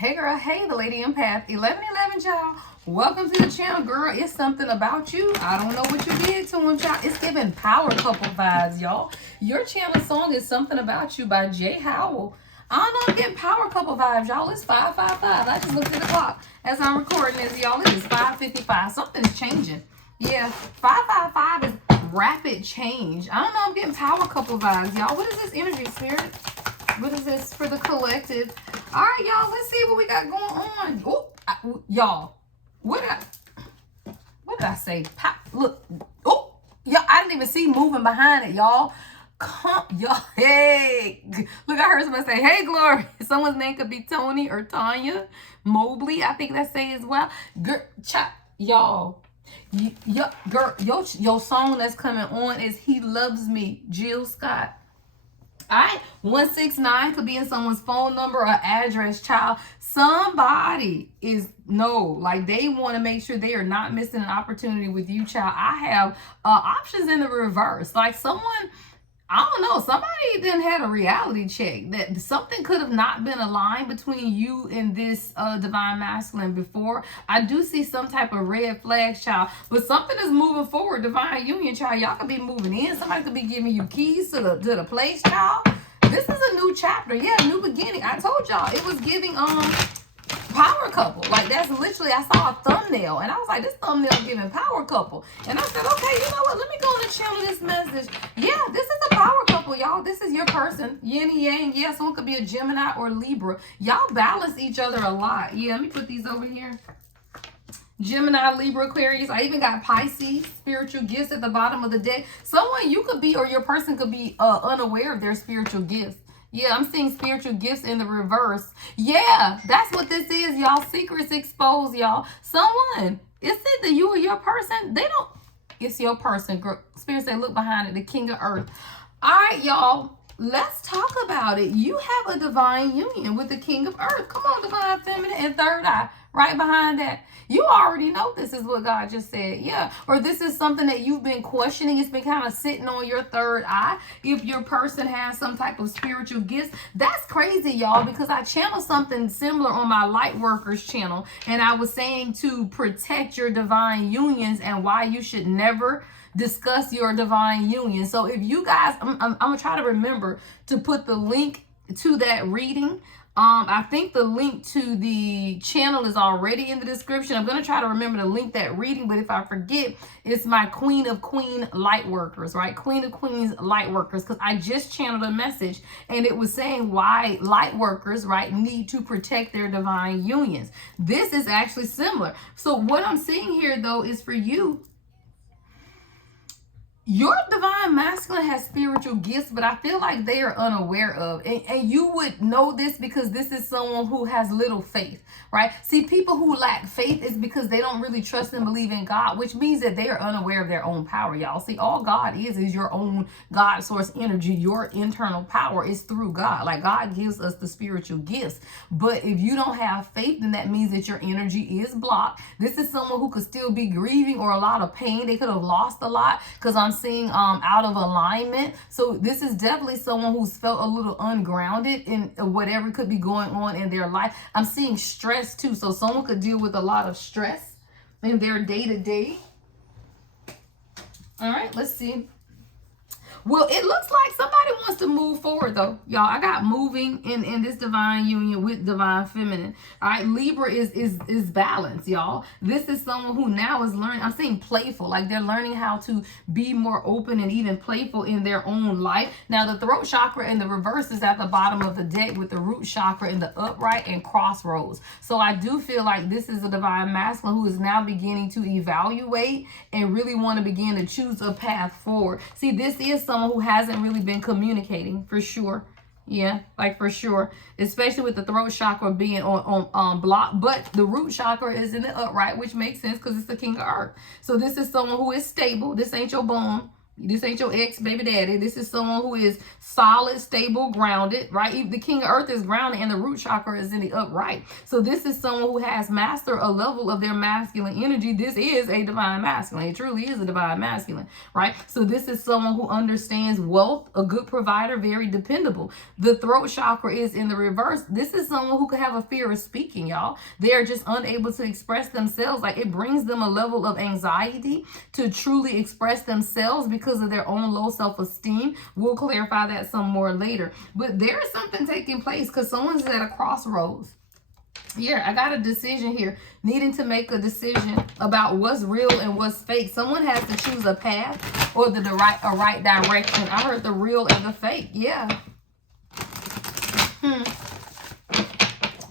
Hey girl, hey, the lady empath 1111, y'all. Welcome to the channel, girl. It's something about you. I don't know what you did to him, child. It's giving power couple vibes, y'all. Your channel song is Something About You by Jay Howell. I don't know, I'm getting power couple vibes, y'all. It's 5:55. I just looked at the clock as I'm recording this, y'all. It is 5:55. Something's changing. Yeah, 5:55 is rapid change. I don't know, I'm getting power couple vibes, y'all. What is this energy, spirit? What is this for the collective? All right, y'all, let's see what we got going on. Oh, y'all, what did I say? Pop, look, oh, y'all, I didn't even see moving behind it, y'all. Come, y'all, hey, look, I heard somebody say, hey, Glory. Someone's name could be Tony or Tanya Mobley, I think that say as well. Girl, y'all, girl, your song that's coming on is He Loves Me, Jill Scott. All right, 169 could be in someone's phone number or address, child. Somebody like they want to make sure they are not missing an opportunity with you, child. I have options in the reverse. Like someone, I don't know, somebody didn't have a reality check that something could have not been aligned between you and this divine masculine before. I do see some type of red flags, child, but something is moving forward. Divine union, child. Y'all could be moving in. Somebody could be giving you keys to the place, child. This is a new chapter. Yeah, new beginning. I told y'all it was giving power couple. Like that's literally, I saw a thumbnail and I was like, this thumbnail giving power couple. And I said, okay, you know what? Let me go and channel this message. Yeah, this is a power couple, y'all. This is your person. Yin and yang. Yeah, someone could be a Gemini or Libra. Y'all balance each other a lot. Yeah, let me put these over here. Gemini, Libra, Aquarius. I even got Pisces, spiritual gifts at the bottom of the deck. Someone you could be or your person could be unaware of their spiritual gifts. Yeah, I'm seeing spiritual gifts in the reverse. Yeah, that's what this is, y'all. Secrets exposed, y'all. Someone, it's either you or your person. It's your person. Spirit say, look behind it, the king of earth. All right, y'all. Let's talk about it. You have a divine union with the king of earth. Come on, divine feminine and third eye. Right behind that. You already know this is what God just said. Yeah. Or this is something that you've been questioning. It's been kind of sitting on your third eye. If your person has some type of spiritual gifts. That's crazy, y'all, because I channeled something similar on my light workers channel. And I was saying to protect your divine unions and why you should never discuss your divine union. So if you guys, I'm going to try to remember to put the link to that reading. I think the link to the channel is already in the description. I'm going to try to remember to link that reading, but if I forget, it's my Queen of Queen light workers, right? Queen of Queens light workers, because I just channeled a message and it was saying why light workers, right, need to protect their divine unions. This is actually similar. So what I'm seeing here, though, is for you, your divine masculine has spiritual gifts, but I feel like they are unaware of. And you would know this because this is someone who has little faith, right? See, people who lack faith is because they don't really trust and believe in God, which means that they are unaware of their own power, y'all. See, all God is your own God source energy. Your internal power is through God. Like God gives us the spiritual gifts. But if you don't have faith, then that means that your energy is blocked. This is someone who could still be grieving or a lot of pain. They could have lost a lot because I'm seeing out of alignment. So this is definitely someone who's felt a little ungrounded in whatever could be going on in their life. I'm seeing stress too. So someone could deal with a lot of stress in their day-to-day. All right, let's see. Well, it looks like somebody wants to move forward, though. Y'all, I got moving in this divine union with divine feminine. All right, Libra is balance, y'all. This is someone who now is learning. I'm saying playful. Like they're learning how to be more open and even playful in their own life. Now, the throat chakra in the reverse is at the bottom of the deck with the root chakra in the upright and crossroads. So I do feel like this is a divine masculine who is now beginning to evaluate and really want to begin to choose a path forward. See, this is someone who hasn't really been communicating for sure. Yeah, like for sure, especially with the throat chakra being on block, but the root chakra is in the upright, which makes sense because it's the king of earth. So this is someone who is stable. This ain't your bone. This ain't your ex baby daddy. This is someone who is solid, stable, grounded, right? The king of earth is grounded and the root chakra is in the upright. So this is someone who has mastered a level of their masculine energy. This is a divine masculine. It truly is a divine masculine, right? So this is someone who understands wealth, a good provider, very dependable. The throat chakra is in the reverse. This is someone who could have a fear of speaking, y'all. They're just unable to express themselves. Like, it brings them a level of anxiety to truly express themselves because of their own low self-esteem. We'll clarify that some more later. But there is something taking place because someone's at a crossroads. Yeah, I got a decision here. Needing to make a decision about what's real and what's fake. Someone has to choose a path or the right direction. I heard the real and the fake. Yeah.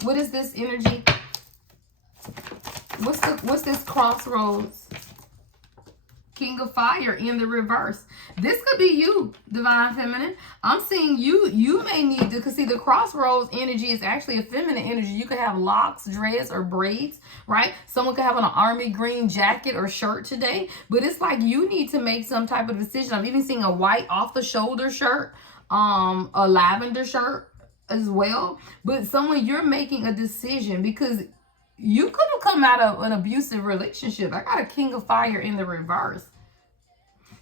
What is this energy? What's this crossroads? King of Fire in the reverse. This could be you, Divine Feminine. I'm seeing you may need to, because see, the crossroads energy is actually a feminine energy. You could have locks, dreads, or braids, right? Someone could have an army green jacket or shirt today, but it's like you need to make some type of decision. I'm even seeing a white off-the-shoulder shirt, a lavender shirt as well. But someone, you're making a decision because you could have come out of an abusive relationship. I got a King of Fire in the reverse.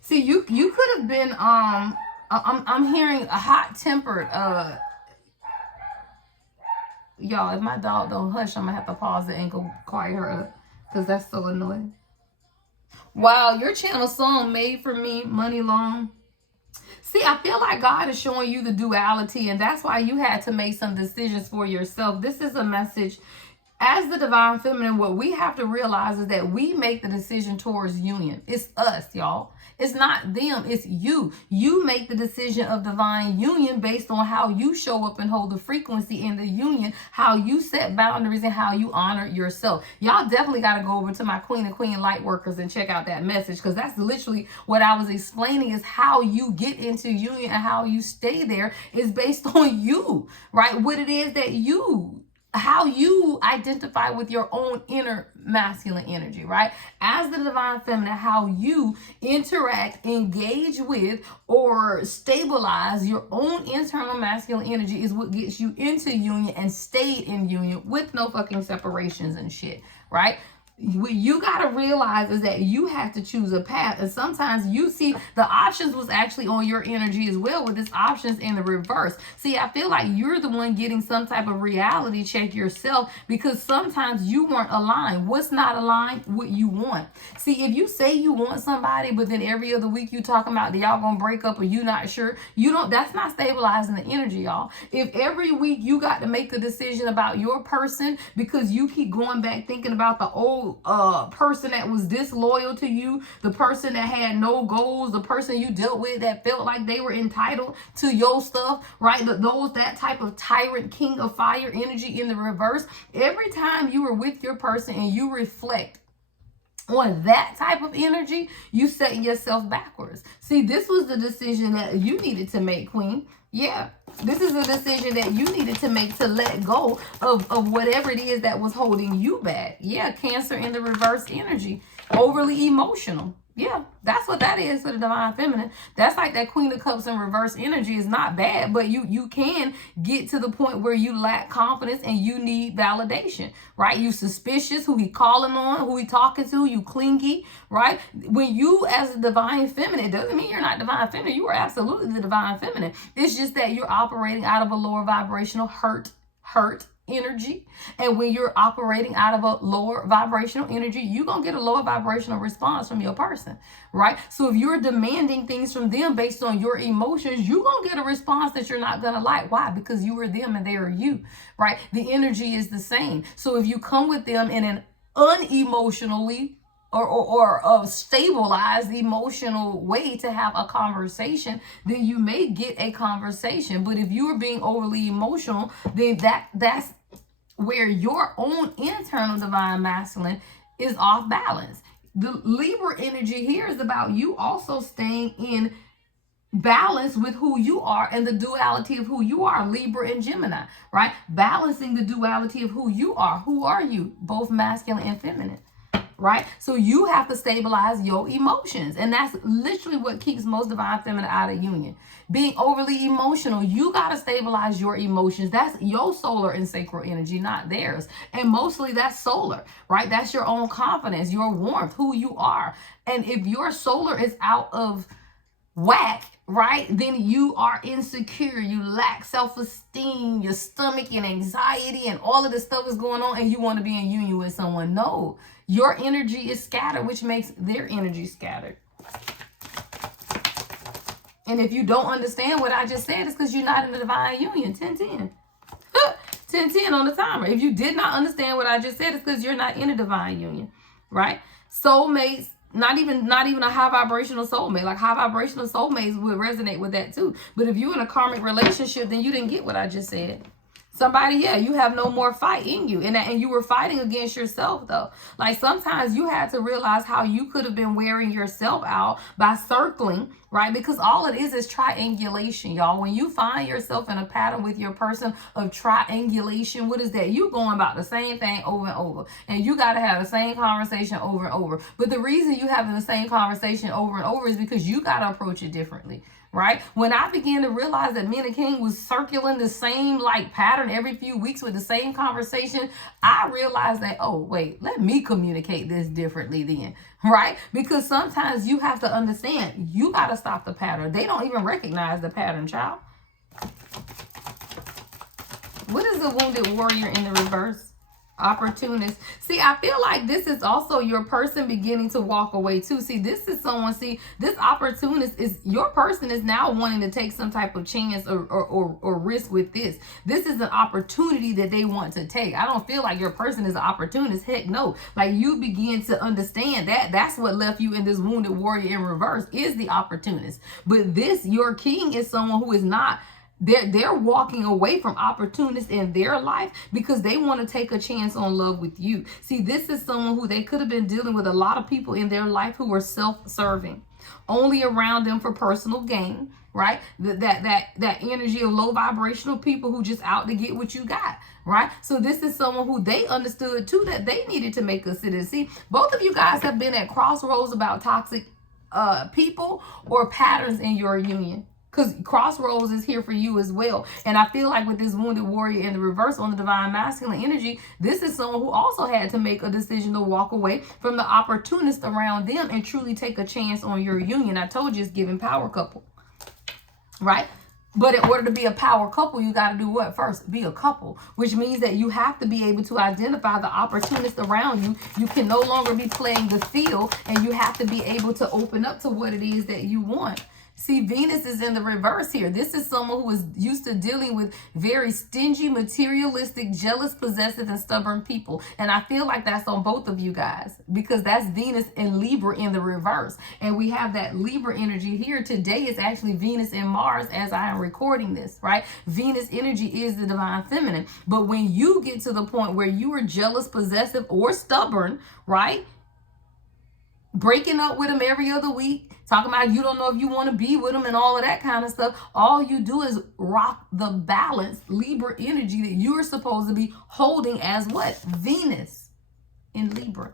See, you could have been I'm hearing a hot-tempered y'all, if my dog don't hush, I'm gonna have to pause it and go quiet her up because that's so annoying. Wow, your channel song Made for Me, Money Long. See, I feel like God is showing you the duality, and that's why you had to make some decisions for yourself. This is a message. As the Divine Feminine, what we have to realize is that we make the decision towards union. It's us, y'all. It's not them. It's you. You make the decision of divine union based on how you show up and hold the frequency in the union, how you set boundaries, and how you honor yourself. Y'all definitely got to go over to my Queen and Queen Light Workers and check out that message, because that's literally what I was explaining, is how you get into union and how you stay there is based on you, right? What it is that how you identify with your own inner masculine energy, right? As the Divine Feminine, how you interact, engage with, or stabilize your own internal masculine energy is what gets you into union and stayed in union with no fucking separations and shit, right? What you got to realize is that you have to choose a path. And sometimes you see the options was actually on your energy as well, with this options in the reverse. See, I feel like you're the one getting some type of reality check yourself, because sometimes you weren't aligned. What's not aligned? What you want. See, if you say you want somebody, but then every other week you talking about that y'all gonna break up or you not sure, that's not stabilizing the energy, y'all. If every week you got to make a decision about your person because you keep going back thinking about the old person that was disloyal to you, the person that had no goals, the person you dealt with that felt like they were entitled to your stuff, right? That type of tyrant King of Fire energy in the reverse. Every time you were with your person and you reflect on that type of energy, you setting yourself backwards. See, this was the decision that you needed to make, Queen. Yeah, this is a decision that you needed to make, to let go of whatever it is that was holding you back. Yeah, Cancer in the reverse energy. Overly emotional. Yeah, that's what that is for the Divine Feminine. That's like that Queen of Cups in reverse energy is not bad, but you can get to the point where you lack confidence and you need validation, right? You suspicious, who he calling on, who he talking to, you clingy, right? When you as a Divine Feminine, it doesn't mean you're not Divine Feminine. You are absolutely the Divine Feminine. It's just that you're operating out of a lower vibrational hurt energy. And when you're operating out of a lower vibrational energy, you're going to get a lower vibrational response from your person, right? So if you're demanding things from them based on your emotions, you're going to get a response that you're not going to like. Why? Because you are them and they are you, right? The energy is the same. So if you come with them in an unemotionally or a stabilized emotional way to have a conversation, then you may get a conversation. But if you are being overly emotional, then that's where your own internal divine masculine is off balance. The Libra energy here is about you also staying in balance with who you are and the duality of who you are, Libra and Gemini, right? Balancing the duality of who you are. Who are you? Both masculine and feminine. right? So you have to stabilize your emotions. And that's literally what keeps most divine feminine out of union. Being overly emotional, you got to stabilize your emotions. That's your solar and sacral energy, not theirs. And mostly that's solar, right? That's your own confidence, your warmth, who you are. And if your solar is out of whack, right, then you are insecure, you lack self-esteem, your stomach and anxiety and all of this stuff is going on, and you want to be in union with someone. No, your energy is scattered, which makes their energy scattered. And if you don't understand what I just said, it's because you're not in the divine union. 10-10. 10-10 on the timer. If you did not understand what I just said, it's because you're not in a divine union, right? Soulmates, not even a high vibrational soulmate. Like high vibrational soulmates would resonate with that too. But if you're in a karmic relationship, then you didn't get what I just said. Somebody, yeah, you have no more fight in you. And you were fighting against yourself, though. Like sometimes you had to realize how you could have been wearing yourself out by circling, right? Because all it is triangulation, y'all. When you find yourself in a pattern with your person of triangulation, what is that? You going about the same thing over and over. And you got to have the same conversation over and over. But the reason you having the same conversation over and over is because you got to approach it differently. Right? When I began to realize that me and the king was circling the same like pattern every few weeks with the same conversation, I realized that, oh, wait, let me communicate this differently then, right? Because sometimes you have to understand, you got to stop the pattern. They don't even recognize the pattern, child. What is the wounded warrior in the reverse? Opportunist. See, I feel like this is also your person beginning to walk away too. See, this is someone, this opportunist is your person is now wanting to take some type of chance or risk with this. This is an opportunity that they want to take. I don't feel like your person is an opportunist. Heck no. Like you begin to understand that that's what left you in this wounded warrior in reverse is the opportunist. But this, your king, is someone who is not. They're walking away from opportunists in their life because they want to take a chance on love with you. See, this is someone who they could have been dealing with a lot of people in their life who were self-serving, only around them for personal gain, right? That energy of low vibrational people who just out to get what you got, right? So this is someone who they understood too that they needed to make a decision. See, both of you guys have been at crossroads about toxic people or patterns in your union. Because crossroads is here for you as well. And I feel like with this wounded warrior in the reverse on the divine masculine energy, this is someone who also had to make a decision to walk away from the opportunist around them and truly take a chance on your union. I told you it's giving power couple, right? But in order to be a power couple, you got to do what first? Be a couple, which means that you have to be able to identify the opportunist around you. You can no longer be playing the field, and you have to be able to open up to what it is that you want. See, Venus is in the reverse here. This is someone who is used to dealing with very stingy, materialistic, jealous, possessive, and stubborn people. And I feel like that's on both of you guys because that's Venus and Libra in the reverse. And we have that Libra energy here. Today is actually Venus and Mars as I am recording this, right? Venus energy is the divine feminine. But when you get to the point where you are jealous, possessive, or stubborn, right? Breaking up with them every other week, talking about you don't know if you want to be with them and all of that kind of stuff. All you do is rock the balance, Libra energy that you're supposed to be holding as what? Venus in Libra,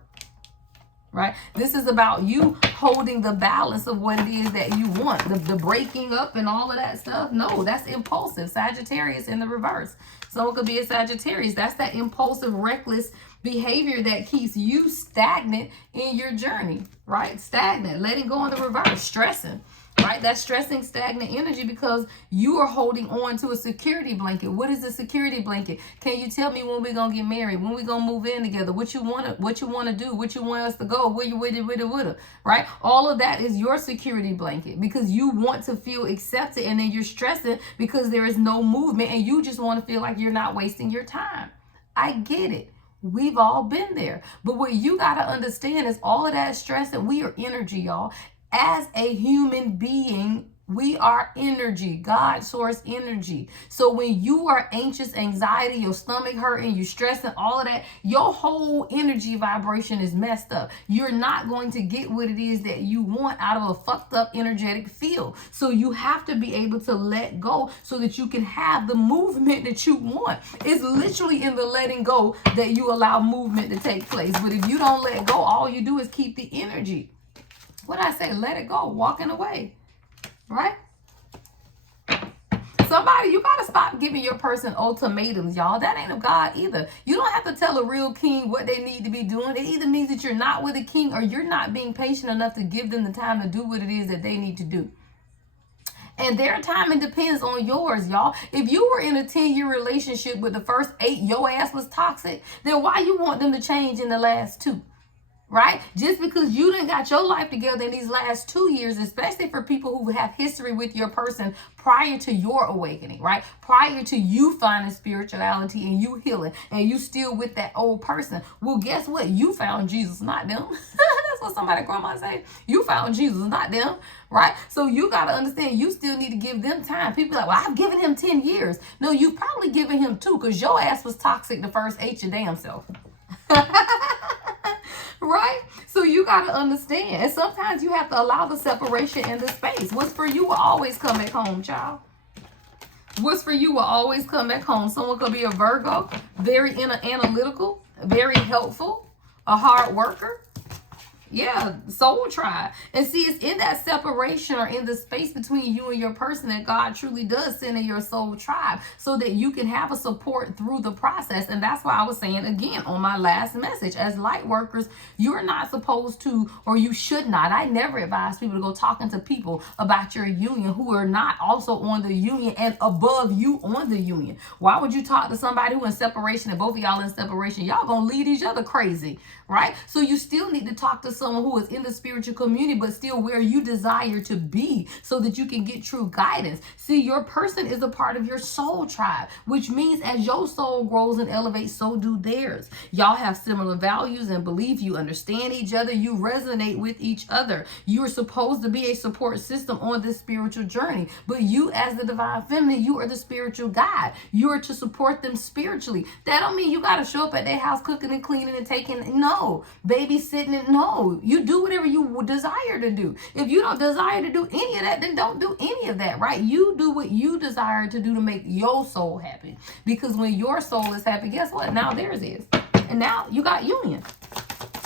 right? This is about you holding the balance of what it is that you want. The breaking up and all of that stuff. No, that's impulsive. Sagittarius in the reverse. So it could be a Sagittarius. That's that impulsive, reckless behavior that keeps you stagnant in your journey, right? Stagnant, letting go in the reverse, stressing, right? That's stressing, stagnant energy because you are holding on to a security blanket. What is the security blanket? Can you tell me when we're gonna get married? When we're gonna move in together? What you wanna do? What you want us to go? Where you with it, right? All of that is your security blanket because you want to feel accepted, and then you're stressing because there is no movement, and you just want to feel like you're not wasting your time. I get it. We've all been there. But what you got to understand is all of that stress, and we are energy, y'all. As a human being, We are energy, God source energy. So when you are anxious, anxiety, your stomach hurting, you stressing, all of that, your whole energy vibration is messed up. You're not going to get what it is that you want out of a fucked up energetic field. So you have to be able to let go so that you can have the movement that you want. It's literally in the letting go that you allow movement to take place. But if you don't let go, all you do is keep the energy. What I say, let it go, walking away, right? Somebody, you got to stop giving your person ultimatums, y'all. That ain't of God either. You don't have to tell a real king what they need to be doing. It either means that you're not with a king or you're not being patient enough to give them the time to do what it is that they need to do. And their timing depends on yours, y'all. If you were in a 10-year relationship with the first 8, your ass was toxic, then why you want them to change in the last 2? Right? Just because you done got your life together in these last 2 years, especially for people who have history with your person prior to your awakening, right? Prior to you finding spirituality and you healing and you still with that old person. Well, guess what? You found Jesus, not them. That's what somebody grandma say. You found Jesus, not them, right? So you got to understand you still need to give them time. People are like, well, I've given him 10 years. No, you've probably given him 2 because your ass was toxic the first 8 your damn self. Right? So you got to understand. And sometimes you have to allow the separation in the space. What's for you will always come back home, child. What's for you will always come back home. Someone could be a Virgo, very analytical, very helpful, a hard worker. Yeah, soul tribe. And see, it's in that separation or in the space between you and your person that God truly does send in your soul tribe so that you can have a support through the process. And that's why I was saying again on my last message, as light workers, you're not supposed to, or you should not. I never advise people to go talking to people about your union who are not also on the union and above you on the union. Why would you talk to somebody who in separation and both of y'all in separation? Y'all gonna lead each other crazy, right? So you still need to talk to someone who is in the spiritual community, but still where you desire to be so that you can get true guidance. See, your person is a part of your soul tribe, which means as your soul grows and elevates, so do theirs. Y'all have similar values and belief. You understand each other. You resonate with each other. You are supposed to be a support system on this spiritual journey, but you as the divine feminine, you are the spiritual guide. You are to support them spiritually. That don't mean you got to show up at their house cooking and cleaning and taking, no, babysitting and no. You do whatever you desire to do. If you don't desire to do any of that, then don't do any of that, right? You do what you desire to do to make your soul happy. Because when your soul is happy, guess what? Now theirs is. And now you got union,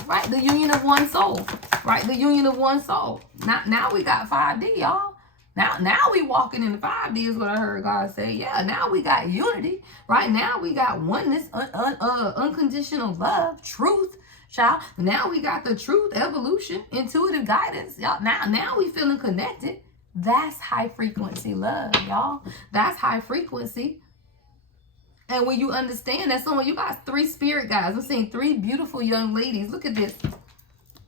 right? The union of one soul, right? The union of one soul. Now we got 5D, y'all. Now we walking in the 5D is what I heard God say. Yeah, now we got unity, right? Now we got oneness, unconditional love, truth. Child, now we got the truth, evolution, intuitive guidance. Y'all, now we feeling connected. That's high frequency love, y'all. That's high frequency. And when you understand that someone, you got 3 spirit guys. I'm seeing 3 beautiful young ladies. Look at this.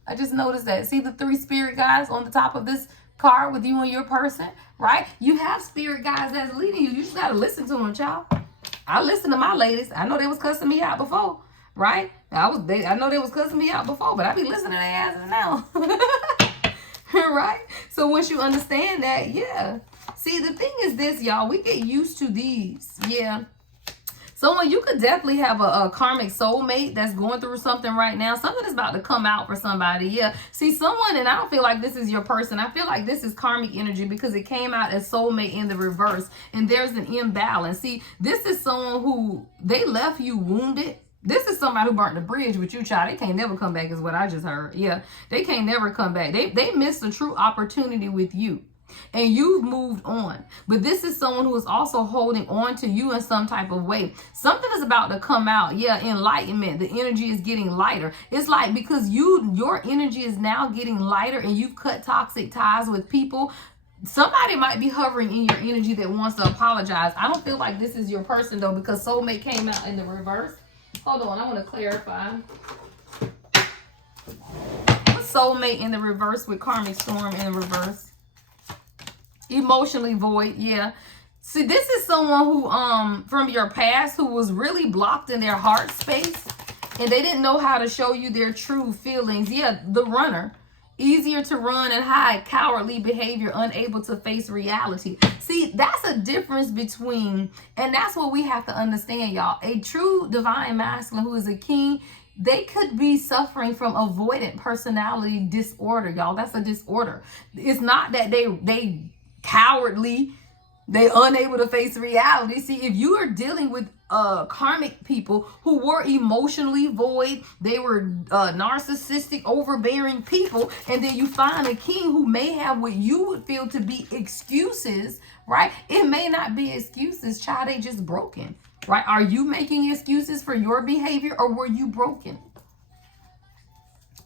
I just noticed that. See the 3 spirit guys on the top of this card with you and your person, right? You have spirit guys that's leading you. You just got to listen to them, child. I listen to my ladies. I know they was cussing me out before. Right? I know they was cussing me out before, but I be listening to their asses now. Right? So once you understand that, yeah. See, the thing is this, y'all. We get used to these. Yeah. Someone, you could definitely have a karmic soulmate that's going through something right now. Something is about to come out for somebody. Yeah. See, someone, and I don't feel like this is your person. I feel like this is karmic energy because it came out as soulmate in the reverse. And there's an imbalance. See, this is someone who, they left you wounded. This is somebody who burnt the bridge with you, child. They can't never come back is what I just heard. Yeah, they can't never come back. They missed a true opportunity with you. And you've moved on. But this is someone who is also holding on to you in some type of way. Something is about to come out. Yeah, enlightenment. The energy is getting lighter. It's like because your energy is now getting lighter and you've cut toxic ties with people. Somebody might be hovering in your energy that wants to apologize. I don't feel like this is your person though because soulmate came out in the reverse. Hold on, I want to clarify. Soulmate in the reverse with karmic storm in the reverse. Emotionally void, yeah. See, this is someone who, from your past who was really blocked in their heart space and they didn't know how to show you their true feelings. Yeah, the runner. easier to run and hide, cowardly behavior, unable to face reality. See, that's a difference between, and that's what we have to understand, y'all. A true divine masculine who is a king, they could be suffering from avoidant personality disorder, y'all. That's a disorder. It's not that they cowardly, they unable to face reality. See, if you are dealing with karmic people who were emotionally void, they were narcissistic, overbearing people, and then you find a king who may have what you would feel to be excuses, right? It may not be excuses, child. They just broken, right? Are you making excuses for your behavior, or were you broken?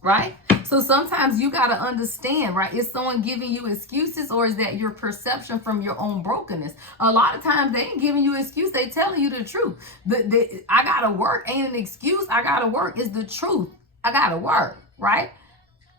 Right? So sometimes you got to understand, right? Is someone giving you excuses, or is that your perception from your own brokenness? A lot of times they ain't giving you an excuse. They telling you the truth. I got to work ain't an excuse. I got to work is the truth. I got to work, right?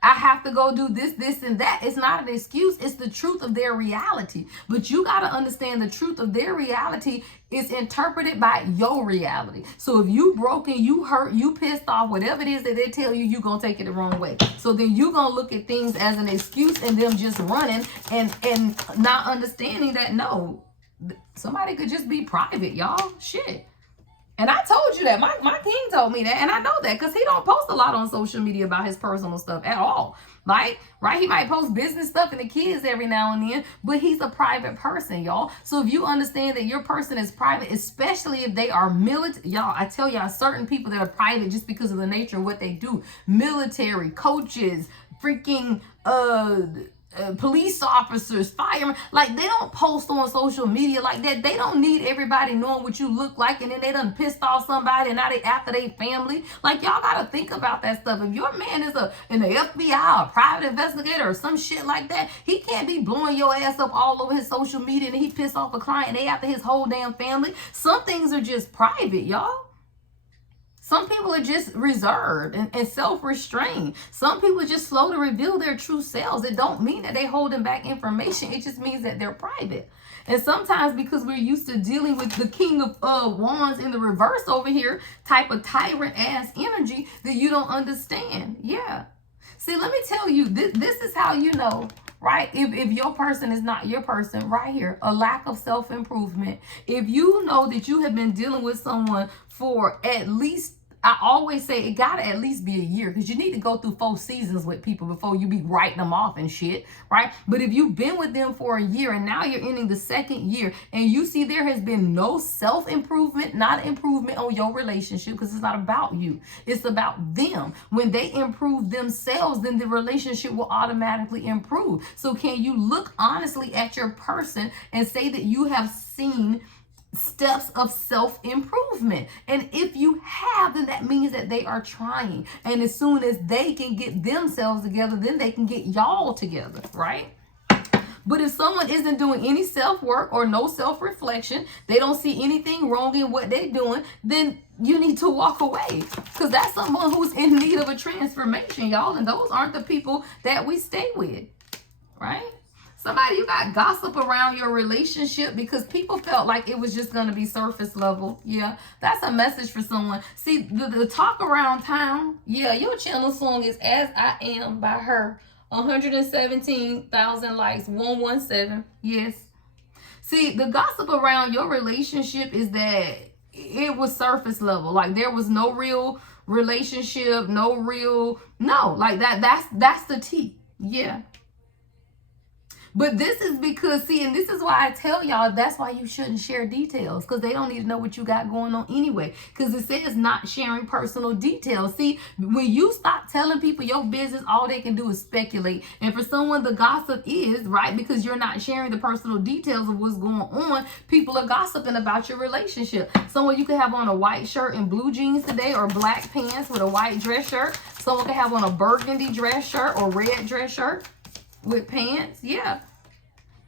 I have to go do this, this, and that. It's not an excuse. It's the truth of their reality. But you got to understand the truth of their reality is interpreted by your reality. So if you broken, you hurt, you pissed off, whatever it is that they tell you, you're going to take it the wrong way. So then you're going to look at things as an excuse and them just running and not understanding that, no, somebody could just be private, y'all. Shit. And I told you that. My king told me that. And I know that because he don't post a lot on social media about his personal stuff at all. Like, right? He might post business stuff and the kids every now and then, but he's a private person, y'all. So if you understand that your person is private, especially if they are military, y'all, I tell y'all, certain people that are private just because of the nature of what they do. Military, coaches, freaking, police officers, firemen, like they don't post on social media like that. They don't need everybody knowing what you look like, and then they done pissed off somebody and now they after their family. Like, y'all gotta think about that stuff. If your man is in the FBI, a private investigator or some shit like that, he can't be blowing your ass up all over his social media and he pissed off a client and they after his whole damn family. Some things are just private, y'all. Some people are just reserved and self-restrained. Some people are just slow to reveal their true selves. It don't mean that they holding back information. It just means that they're private. And sometimes because we're used to dealing with the king of wands in the reverse over here, type of tyrant ass energy that you don't understand. Yeah. See, let me tell you, this is how you know, right? If your person is not your person, right here, a lack of self-improvement. If you know that you have been dealing with someone for at least, I always say it gotta at least be a year, because you need to go through 4 seasons with people before you be writing them off and shit, right? But if you've been with them for a year and now you're ending the 2nd year and you see there has been no self-improvement, not improvement on your relationship, because it's not about you, it's about them. When they improve themselves, then the relationship will automatically improve. So can you look honestly at your person and say that you have seen steps of self-improvement? And if you have, then that means that they are trying. And as soon as they can get themselves together, then they can get y'all together, right? But if someone isn't doing any self-work or no self-reflection, they don't see anything wrong in what they're doing, then you need to walk away, because that's someone who's in need of a transformation, y'all. And those aren't the people that we stay with, right? Somebody, you got gossip around your relationship because people felt like it was just going to be surface level. Yeah, that's a message for someone. See, the talk around town, yeah, your channel song is As I Am by her. 117,000 likes, 117. Yes. See, the gossip around your relationship is that it was surface level. Like, there was no real relationship, like that's the tea. Yeah. But this is because, see, and this is why I tell y'all, that's why you shouldn't share details, because they don't need to know what you got going on anyway. Because it says not sharing personal details. See, when you stop telling people your business, all they can do is speculate. And for someone, the gossip is, right, because you're not sharing the personal details of what's going on, people are gossiping about your relationship. Someone, you could have on a white shirt and blue jeans today, or black pants with a white dress shirt. Someone could have on a burgundy dress shirt or red dress shirt with pants. Yeah.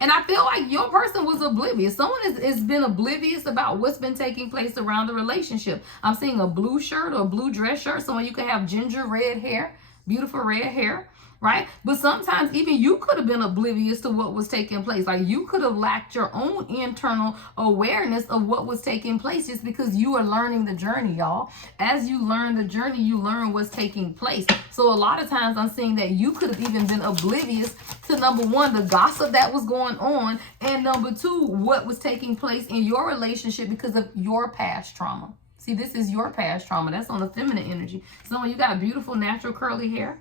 And I feel like your person was oblivious. Someone has been oblivious about what's been taking place around the relationship. I'm seeing a blue shirt or a blue dress shirt. Someone, you could have ginger red hair. beautiful red hair, right? But sometimes even you could have been oblivious to what was taking place. Like you could have lacked your own internal awareness of what was taking place just because you are learning the journey, y'all. As you learn the journey, you learn what's taking place. So a lot of times I'm seeing that you could have even been oblivious to, number one, the gossip that was going on, and number two, what was taking place in your relationship because of your past trauma. See, this is your past trauma. That's on the feminine energy. So when you got beautiful natural curly hair,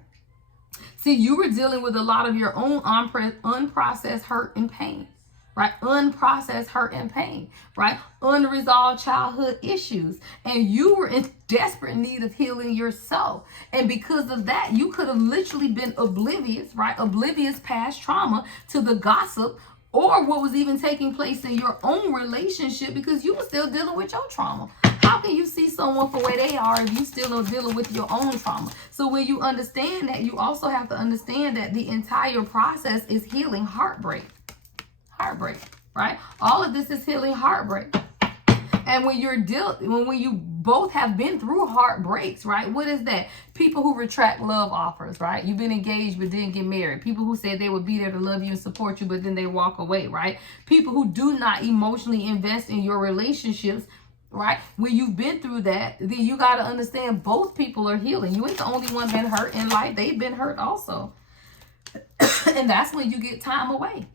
see, you were dealing with a lot of your own unprocessed hurt and pain, right? Unprocessed hurt and pain, right? Unresolved childhood issues. And you were in desperate need of healing yourself. And because of that, you could have literally been oblivious, right? Oblivious past trauma to the gossip or what was even taking place in your own relationship because you were still dealing with your trauma. How can you see someone for where they are if you still are dealing with your own trauma? So when you understand that, you also have to understand that the entire process is healing heartbreak. Heartbreak, right? All of this is healing heartbreak. And when you both have been through heartbreaks, right? What is that? People who retract love offers, right? You've been engaged but didn't get married. People who said they would be there to love you and support you, but then they walk away, right? People who do not emotionally invest in your relationships, right? When you've been through that, then you got to understand both people are healing. You ain't the only one been hurt in life. They've been hurt also. And that's when you get time away,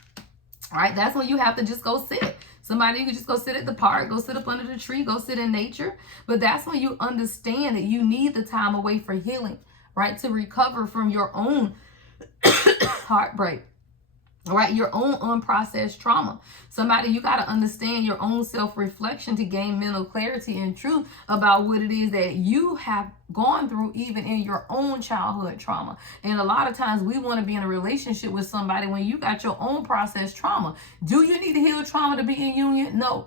right? That's when you have to just go sit. Somebody, you can just go sit at the park, go sit up under the tree, go sit in nature. But that's when you understand that you need the time away for healing, right? To recover from your own heartbreak, right? Your own unprocessed trauma. Somebody, you got to understand your own self-reflection to gain mental clarity and truth about what it is that you have gone through even in your own childhood trauma. And a lot of times we want to be in a relationship with somebody when you got your own processed trauma. Do you need to heal trauma to be in union? No.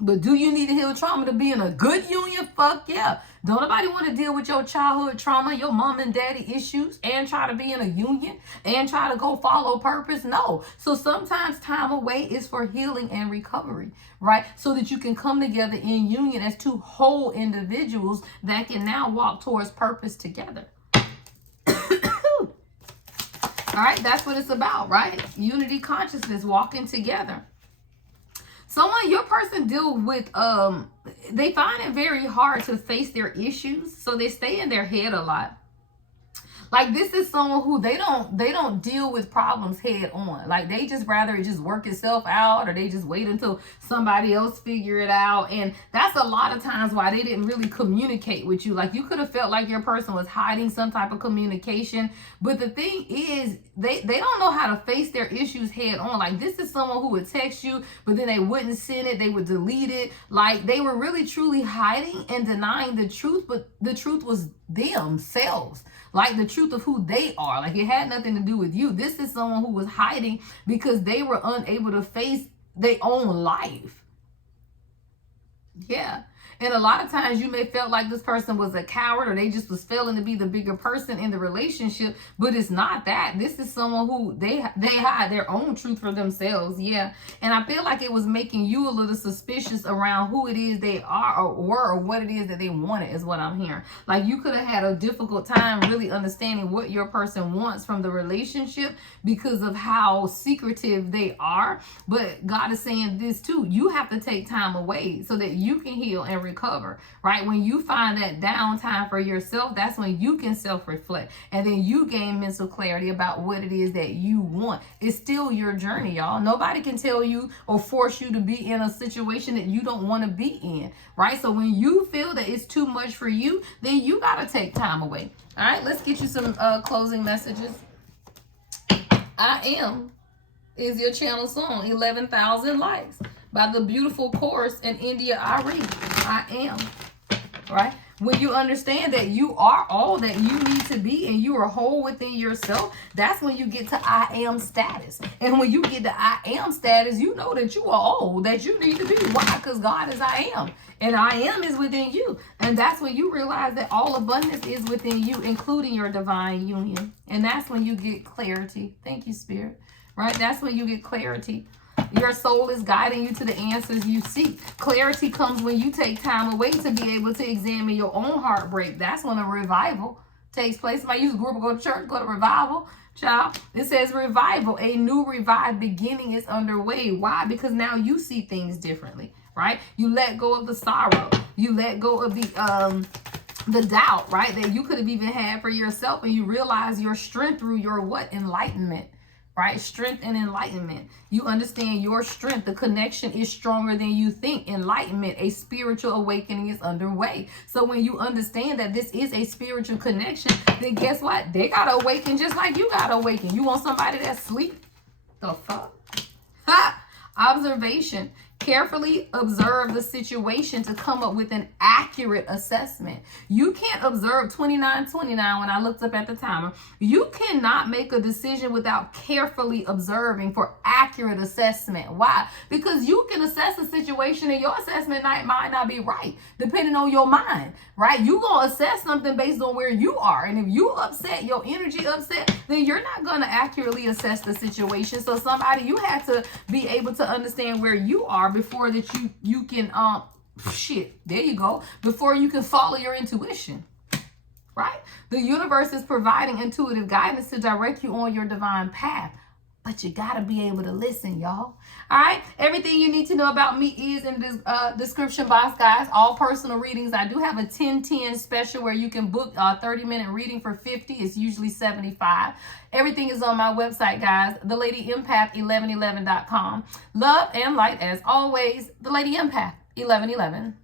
But do you need to heal trauma to be in a good union? Fuck yeah. Don't nobody want to deal with your childhood trauma, your mom and daddy issues, and try to be in a union and try to go follow purpose. No. So sometimes time away is for healing and recovery, right? So that you can come together in union as two whole individuals that can now walk towards purpose together. All right, that's what it's about, right? Unity consciousness, walking together. Someone, your person deal with, they find it very hard to face their issues, so they stay in their head a lot. Like this is someone who they don't deal with problems head on. Like they just rather it just work itself out, or they just wait until somebody else figure it out. And that's a lot of times why they didn't really communicate with you. Like you could have felt like your person was hiding some type of communication. But the thing is, they don't know how to face their issues head on. Like this is someone who would text you, but then they wouldn't send it, they would delete it. Like they were really truly hiding and denying the truth, but the truth was themselves. Like the truth of who they are. Like it had nothing to do with you. This is someone who was hiding because they were unable to face their own life. Yeah. And a lot of times you may felt like this person was a coward, or they just was failing to be the bigger person in the relationship, but it's not that. This is someone who they hide their own truth for themselves. Yeah. And I feel like it was making you a little suspicious around who it is they are or were, or what it is that they wanted is what I'm hearing. Like you could have had a difficult time really understanding what your person wants from the relationship because of how secretive they are. But God is saying this too. You have to take time away so that you can heal and recover, right? When you find that downtime for yourself, that's when you can self-reflect, and then you gain mental clarity about what it is that you want. It's still your journey, y'all. Nobody can tell you or force you to be in a situation that you don't want to be in, right? So when you feel that it's too much for you, then you got to take time away. All right, let's get you some closing messages. I Am is your channel song, 11,000 likes by the beautiful chorus in India Ari. I am, right? When you understand that you are all that you need to be and you are whole within yourself, that's when you get to I am status. And when you get to I am status, you know that you are all that you need to be. Why? Because God is I am. And I am is within you. And that's when you realize that all abundance is within you, including your divine union. And that's when you get clarity. Thank you, Spirit. Right? That's when you get clarity. Your soul is guiding you to the answers you seek. Clarity comes when you take time away to be able to examine your own heartbreak. That's when a revival takes place. If I use a group, go to church, go to revival. Child, it says revival, a new revived beginning is underway. Why? Because now you see things differently, right? You let go of the sorrow. You let go of the doubt, right? That you could have even had for yourself, and you realize your strength through your what? Enlightenment, right? Strength and enlightenment. You understand your strength. The connection is stronger than you think. Enlightenment, a spiritual awakening is underway. So when you understand that this is a spiritual connection, then guess what? They got to awaken just like you got to awaken. You want somebody that's asleep? The fuck? Ha! Observation. Carefully observe the situation to come up with an accurate assessment. You can't observe 29:29 when I looked up at the timer. You cannot make a decision without carefully observing for accurate assessment. Why? Because you can assess a situation and your assessment might not be right, depending on your mind, right? You gonna assess something based on where you are. And if you upset, your energy upset, then you're not gonna accurately assess the situation. So somebody, you have to be able to understand where you are before that you can there you go, before you can follow your intuition, right? The universe is providing intuitive guidance to direct you on your divine path, but you gotta be able to listen, y'all. All right, everything you need to know about me is in this description box, guys. All personal readings. I do have a 10/10 special where you can book a 30-minute reading for $50. It's usually $75. Everything is on my website, guys. TheLadyEmpath1111.com. Love and light as always. The Lady Empath 1111.